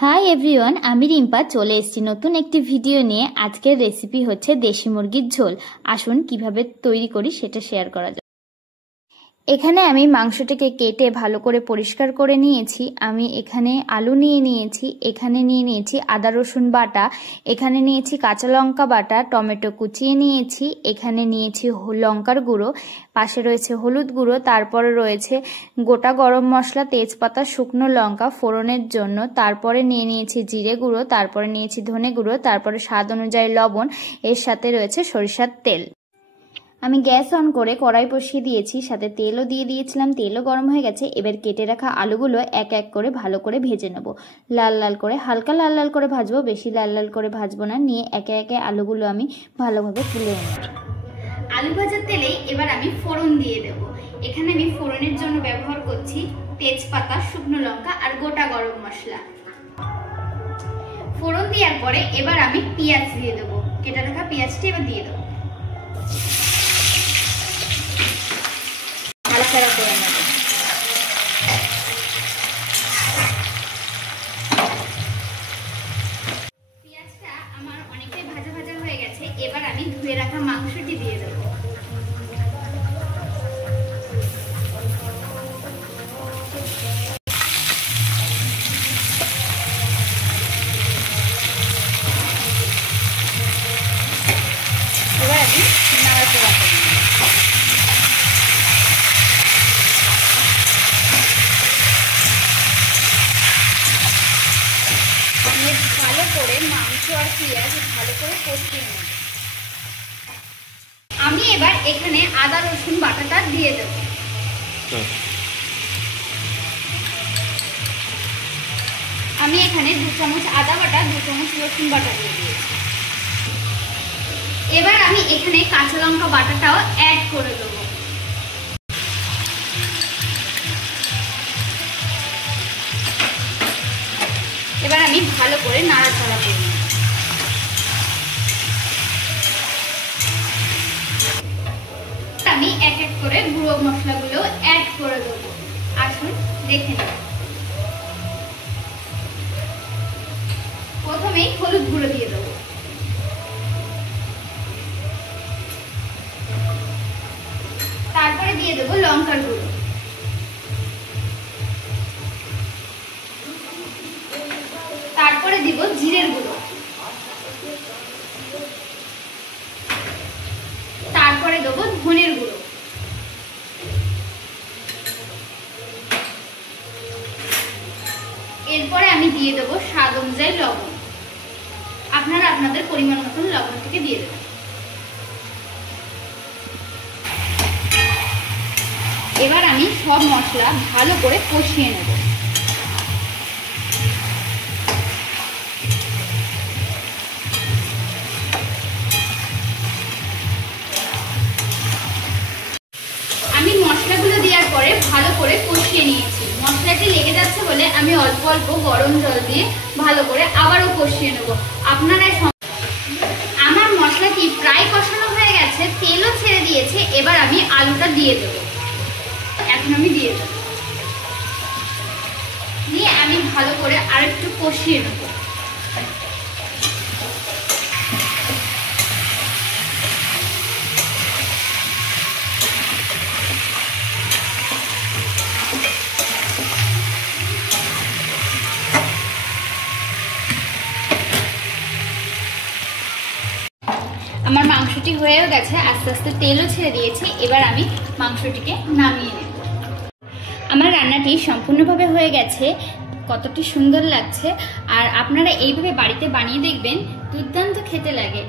High everyone आमी रिम्पा चले एसेছি नतून एकटी भिडियो निये। आजकेर रेसिपि होच्छे देशी मुरगिर झोल। आसुन किभाबे तैरी करी सेटा शेयर करा जाक। एखाने आमी मांसटाके केटे भालो करे परिष्कार करे नियेछि। आमी एखाने आलू निये नियेछि, एखाने निये नियेछि आदा रसुन बाटा, एखाने नियेछि काँचा लंका बाटा, टमेटो कुचिये नियेछि, एखाने नियेछि लंकार गुঁড়ো, पाशे रयेछे हलुद गुঁড়ো, तारपरे रयेछे गोटा गरम मशला, तेजपाता, शुकनो लंका फोड़नेर जोन्नो, तारपरे निये नियेछि जिरे गुঁড়ো, तारपरे नियेछि धने गुঁড়ো, तारपरे स्वाद अनुयायी लवण, एर साथे रयेछे सरिषार तेल। আমি গ্যাস অন করে কড়াই বসিয়ে দিয়েছি, সাথে তেলও দিয়ে দিয়েছিলাম। তেলও গরম হয়ে গেছে। এবার কেটে রাখা আলুগুলো এক এক করে ভালো করে ভেজে নেব। লাল লাল করে, হালকা লাল লাল করে ভাজবো, বেশি লাল লাল করে ভাজবো না। নিয়ে একে একে আলুগুলো আমি ভালোভাবে তুলে নেব। আলু ভাজার তেলে এবার আমি ফোড়ন দিয়ে দেব। এখানে আমি ফোড়নের জন্য ব্যবহার করছি তেজপাতা, শুকনো লঙ্কা আর গোটা গরম মশলা। ফোড়ন দেওয়ার পরে এবার আমি পেঁয়াজ দিয়ে দেব। কেটে রাখা পেঁয়াজটা এবার দিয়ে দেব। পেঁয়াজটা আমার অনেকটাই ভাজা ভাজা হয়ে গেছে। এবার আমি ধুয়ে রাখা মাংসটি দিয়ে দেব। এবার আমি নাড়াচাড়া করব। ভালো করে মাংস আর পেঁয়াজ ভালো করে কষিয়ে নেব। আমি এবার এখানে আদা রসুন বাটাটা দিয়ে দেব। আমি এখানে 2 চামচ আদা বাটা, 2 চামচ রসুন বাটা দিয়ে দিয়েছি। এবার আমি এখানে কাঁচা লঙ্কা বাটাটাও অ্যাড করে দেব। এবার আমি ভালো করে নাড়াচাড়া করব। আমি এক এক করে গুঁড়ো মশলাগুলো অ্যাড করে দেব। আসুন দেখে নিন। প্রথমেই হলুদ গুঁড়ো দিয়ে দেব। তারপরে দিয়ে দেব লঙ্কার গুঁড়ো। তারপরে দিব জিরের গুঁড়ো। তারপরে দেব ধনের গুঁড়ো। এরপরে আমি দিয়ে দেব স্বাদ অনুযায়ী লবণ। আপনারা আপনাদের পরিমাণ মতন লবণটাকে দিয়ে দেবেন। এবার আমি সব মশলা ভালো করে কষিয়ে নেব। আমি মশলাগুলো দেওয়ার পরে ভালো করে কষিয়ে নিয়েছি। মশলাটি লেগে যাচ্ছে বলে আমি অল্প অল্প গরম জল দিয়ে ভালো করে আবারও কষিয়ে নেব। আপনারা আমার মশলাটি প্রায় কষানো হয়ে গেছে, তেলও ছেড়ে দিয়েছে। এবার আমি আলুটা দিয়ে দেব। এখন আমি দিয়ে দেব। নিয়ে আমি ভালো করে আরেকটু কষিয়ে নেব। আমার মাংসটি হয়েও গেছে, আস্তে আস্তে তেলও ছেড়ে দিয়েছে। এবার আমি মাংসটিকে নামিয়ে নেব। আমার রান্নাটি সম্পূর্ণভাবে হয়ে গেছে। কতটি সুন্দর লাগছে। আর আপনারা এইভাবে বাড়িতে বানিয়ে দেখবেন, দুর্দান্ত খেতে লাগে।